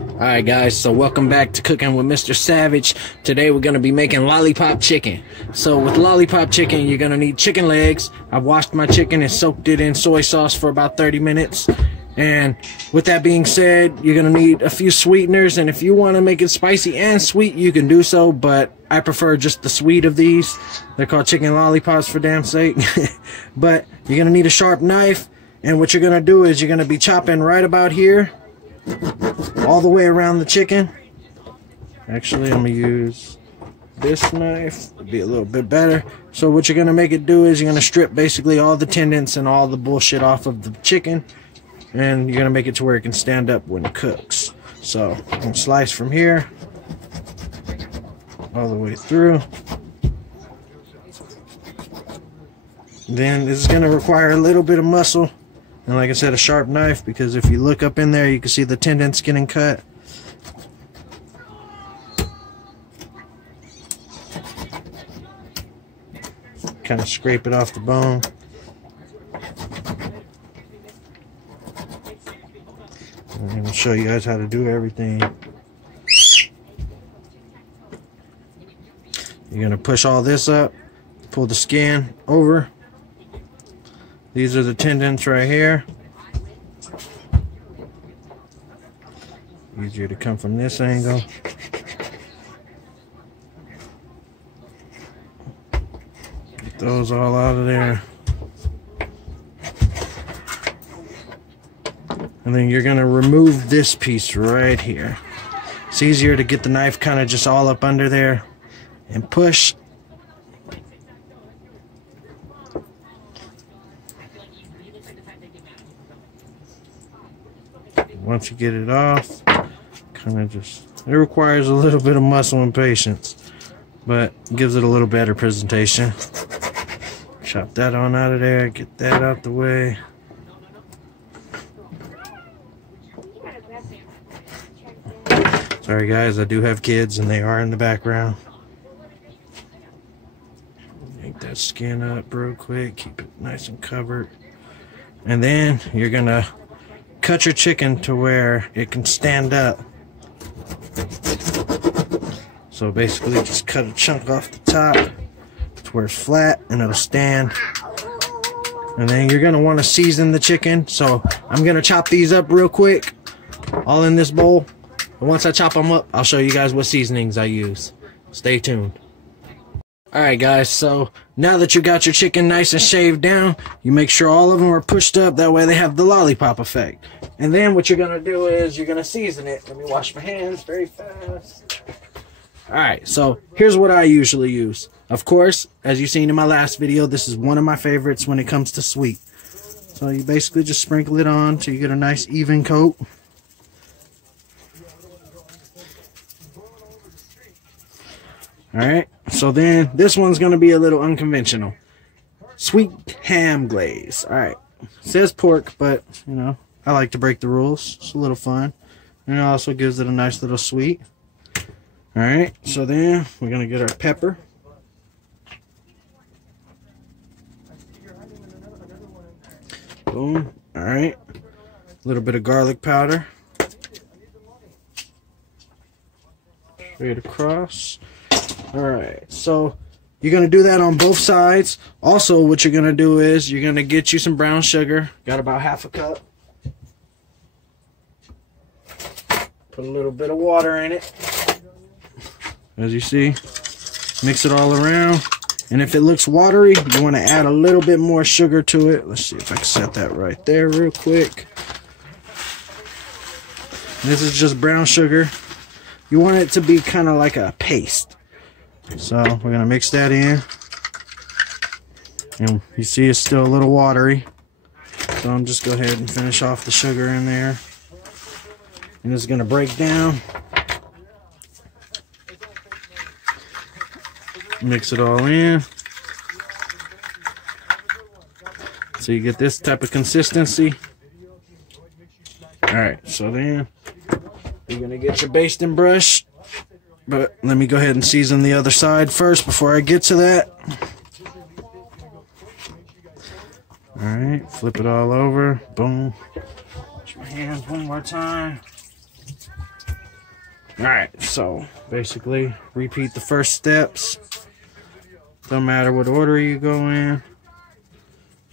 Alright guys, so welcome back to Cooking with Mr. Savage. Today we're going to be making lollipop chicken. So with lollipop chicken, you're going to need chicken legs. I washed my chicken and soaked it in soy sauce for about 30 minutes. And with that being said, you're going to need a few sweeteners. And if you want to make it spicy and sweet, you can do so. But I prefer just the sweet of these. They're called chicken lollipops for damn sake. But you're going to need a sharp knife. And what you're going to do is you're going to be chopping right about here, all the way around the chicken. Actually, I'm going to use this knife. It'll be a little bit better. So what you're going to make it do is you're going to strip basically all the tendons and all the bullshit off of the chicken. And you're going to make it to where it can stand up when it cooks. So I'm going to slice from here all the way through. Then this is going to require a little bit of muscle. And like I said, a sharp knife, because if you look up in there, you can see the tendons getting cut. Kind of scrape it off the bone. And I'm going to show you guys how to do everything. You're going to push all this up, pull the skin over. These are the tendons right here. Easier to come from this angle. Get those all out of there. And then you're going to remove this piece right here. It's easier to get the knife kind of just all up under there and push. Once you get it off, kind of just, it requires a little bit of muscle and patience, but gives it a little better presentation. Chop that on out of there, get that out the way. Sorry guys, I do have kids and they are in the background. Make that skin up real quick, keep it nice and covered. And then you're gonna cut your chicken to where it can stand up. So basically just cut a chunk off the top to where it's flat and it'll stand. And then you're going to want to season the chicken. So I'm going to chop these up real quick, all in this bowl. And once I chop them up, I'll show you guys what seasonings I use. Stay tuned. Alright guys, so now that you got your chicken nice and shaved down, you make sure all of them are pushed up, that way they have the lollipop effect. And then what you're going to do is you're going to season it. Let me wash my hands very fast. Alright, so here's what I usually use. Of course, as you've seen in my last video, this is one of my favorites when it comes to sweet. So you basically just sprinkle it on till you get a nice even coat. Alright, so then this one's going to be a little unconventional. Sweet ham glaze. Alright, it says pork, but, you know, I like to break the rules. It's a little fun. And it also gives it a nice little sweet. Alright, so then we're going to get our pepper. Boom. Alright, a little bit of garlic powder. Straight across. Alright, so you're going to do that on both sides. Also, what you're going to do is you're going to get you some brown sugar. Got about half a cup. Put a little bit of water in it. As you see, mix it all around. And if it looks watery, you want to add a little bit more sugar to it. Let's see if I can set that right there real quick. This is just brown sugar. You want it to be kind of like a paste. So we're going to mix that in. And you see it's still a little watery. So I'm just go ahead and finish off the sugar in there. And it's going to break down. Mix it all in. So you get this type of consistency. Alright, so then you're going to get your basting brush. But let me go ahead and season the other side first before I get to that. Alright, flip it all over. Boom. Wash my hands one more time. Alright, so basically repeat the first steps. Don't matter what order you go in,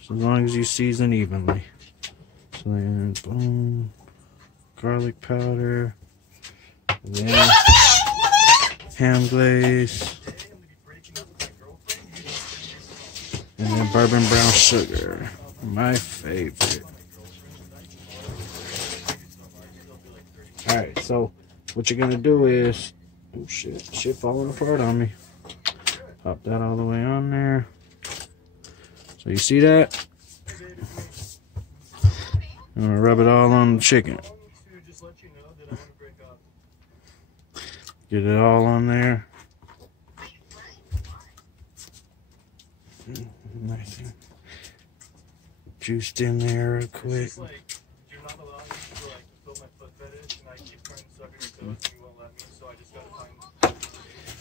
as long as you season evenly. So then, boom, garlic powder, and then ham glaze, and then bourbon brown sugar, my favorite. Alright, so what you're gonna do is, oh shit falling apart on me. Pop that all the way on there. So you see that? I'm gonna rub it all on the chicken. Get it all on there. Nice and juiced in there real quick.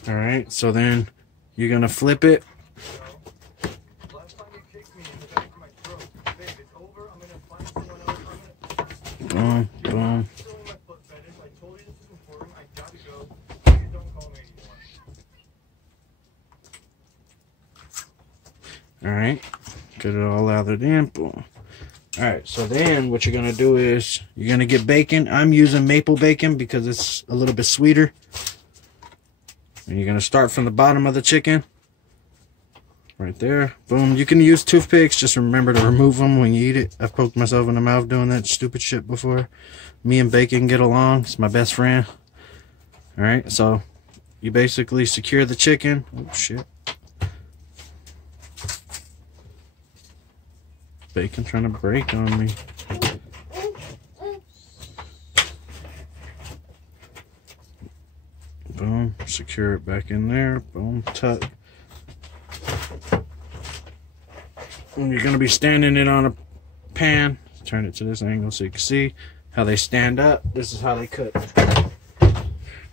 Alright, so then you're gonna flip it. Boom, boom. Alright, get it all lathered in. Boom. Alright, so then what you're gonna do is you're gonna get bacon. I'm using maple bacon because it's a little bit sweeter. And you're gonna start from the bottom of the chicken. Right there. Boom. You can use toothpicks. Just remember to remove them when you eat it. I've poked myself in the mouth doing that stupid shit before. Me and bacon get along. It's my best friend. Alright, so you basically secure the chicken. Oh, shit. Bacon trying to break on me. Boom. Secure it back in there. Boom. Tuck. And you're going to be standing it on a pan. Turn it to this angle so you can see how they stand up. This is how they cook.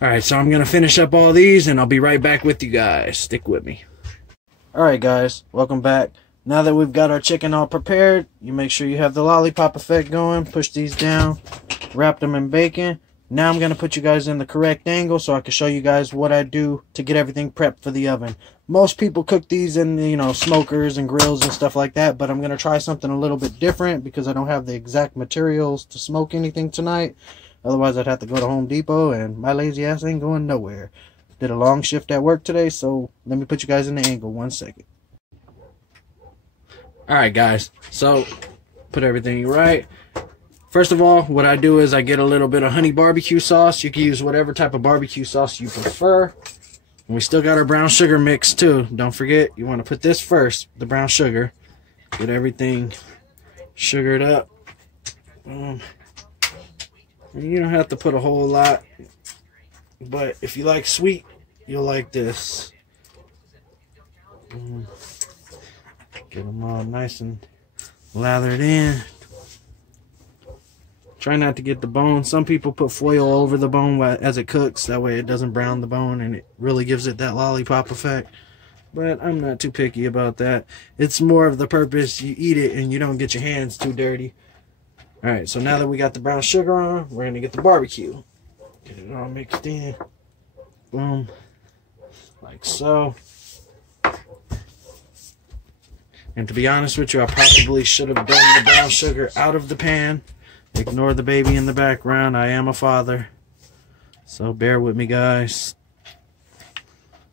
Alright, so I'm going to finish up all these and I'll be right back with you guys. Stick with me. Alright guys, welcome back. Now that we've got our chicken all prepared, you make sure you have the lollipop effect going. Push these down. Wrap them in bacon. Now I'm going to put you guys in the correct angle so I can show you guys what I do to get everything prepped for the oven. Most people cook these in, you know, smokers and grills and stuff like that, but I'm going to try something a little bit different because I don't have the exact materials to smoke anything tonight. Otherwise, I'd have to go to Home Depot, and my lazy ass ain't going nowhere. Did a long shift at work today, so let me put you guys in the angle 1 second. Alright guys, so put everything right. First of all, what I do is I get a little bit of honey barbecue sauce. You can use whatever type of barbecue sauce you prefer. And we still got our brown sugar mix too. Don't forget, you want to put this first, the brown sugar. Get everything sugared up. And you don't have to put a whole lot, but if you like sweet, you'll like this. Get them all nice and lathered in. Try not to get the bone. Some people put foil over the bone as it cooks. That way it doesn't brown the bone and it really gives it that lollipop effect. But I'm not too picky about that. It's more of the purpose you eat it and you don't get your hands too dirty. Alright, so now that we got the brown sugar on, we're going to get the barbecue. Get it all mixed in. Boom. Like so. And to be honest with you, I probably should have done the brown sugar out of the pan. Ignore the baby in the background. I am a father. So bear with me, guys.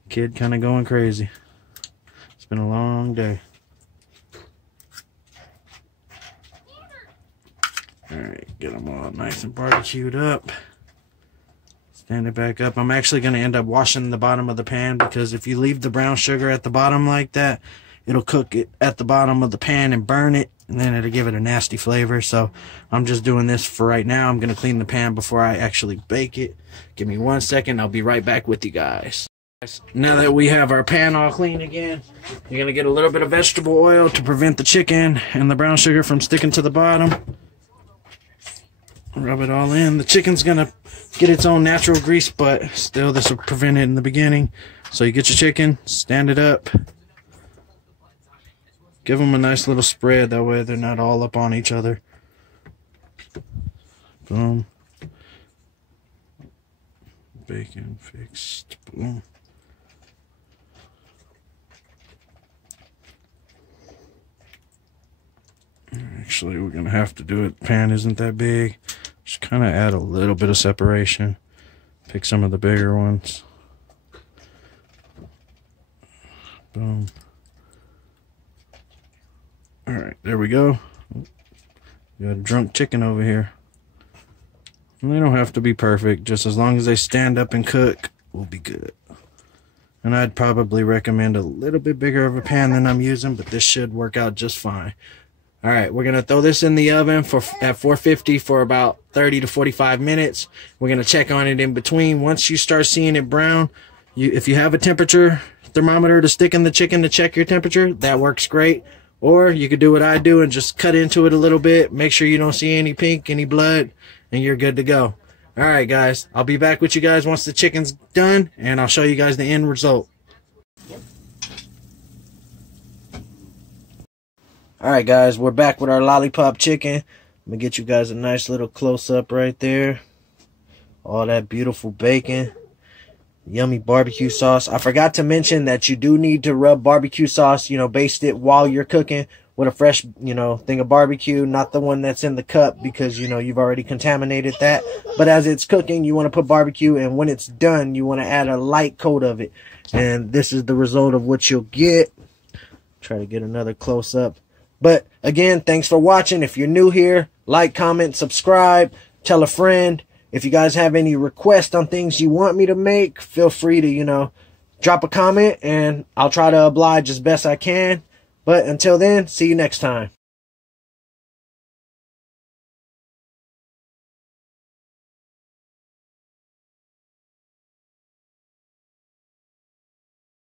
Kid kind of going crazy. It's been a long day. Alright, get them all nice and barbecued up. Stand it back up. I'm actually going to end up washing the bottom of the pan because if you leave the brown sugar at the bottom like that, it'll cook it at the bottom of the pan and burn it, and then it'll give it a nasty flavor. So I'm just doing this for right now. I'm going to clean the pan before I actually bake it. Give me 1 second. I'll be right back with you guys. Now that we have our pan all clean again, you're going to get a little bit of vegetable oil to prevent the chicken and the brown sugar from sticking to the bottom. Rub it all in. The chicken's going to get its own natural grease, but still this will prevent it in the beginning. So you get your chicken, stand it up. Give them a nice little spread, that way they're not all up on each other. Boom. bacon fixed. Boom. Actually, we're gonna have to do it. Pan isn't that big. Just kind of add a little bit of separation. Pick some of the bigger ones. Boom. Alright, there we go. Got a drunk chicken over here. And they don't have to be perfect. Just as long as they stand up and cook, we'll be good. And I'd probably recommend a little bit bigger of a pan than I'm using, but this should work out just fine. Alright, we're going to throw this in the oven at 450 for about 30 to 45 minutes. We're going to check on it in between. Once you start seeing it brown, if you have a temperature thermometer to stick in the chicken to check your temperature, that works great. Or you could do what I do and just cut into it a little bit. Make sure you don't see any pink, any blood, and you're good to go. Alright guys, I'll be back with you guys once the chicken's done, and I'll show you guys the end result. Alright guys, we're back with our lollipop chicken. Let me get you guys a nice little close-up right there. All that beautiful bacon. Yummy barbecue sauce. I forgot to mention that you do need to rub barbecue sauce, baste it while you're cooking with a fresh, thing of barbecue, not the one that's in the cup because, you've already contaminated that. But as it's cooking, you want to put barbecue, and when it's done, you want to add a light coat of it. And this is the result of what you'll get. Try to get another close-up. But again, thanks for watching. If you're new here, like, comment, subscribe, tell a friend. If you guys have any requests on things you want me to make, feel free to, drop a comment, and I'll try to oblige as best I can. But until then, see you next time.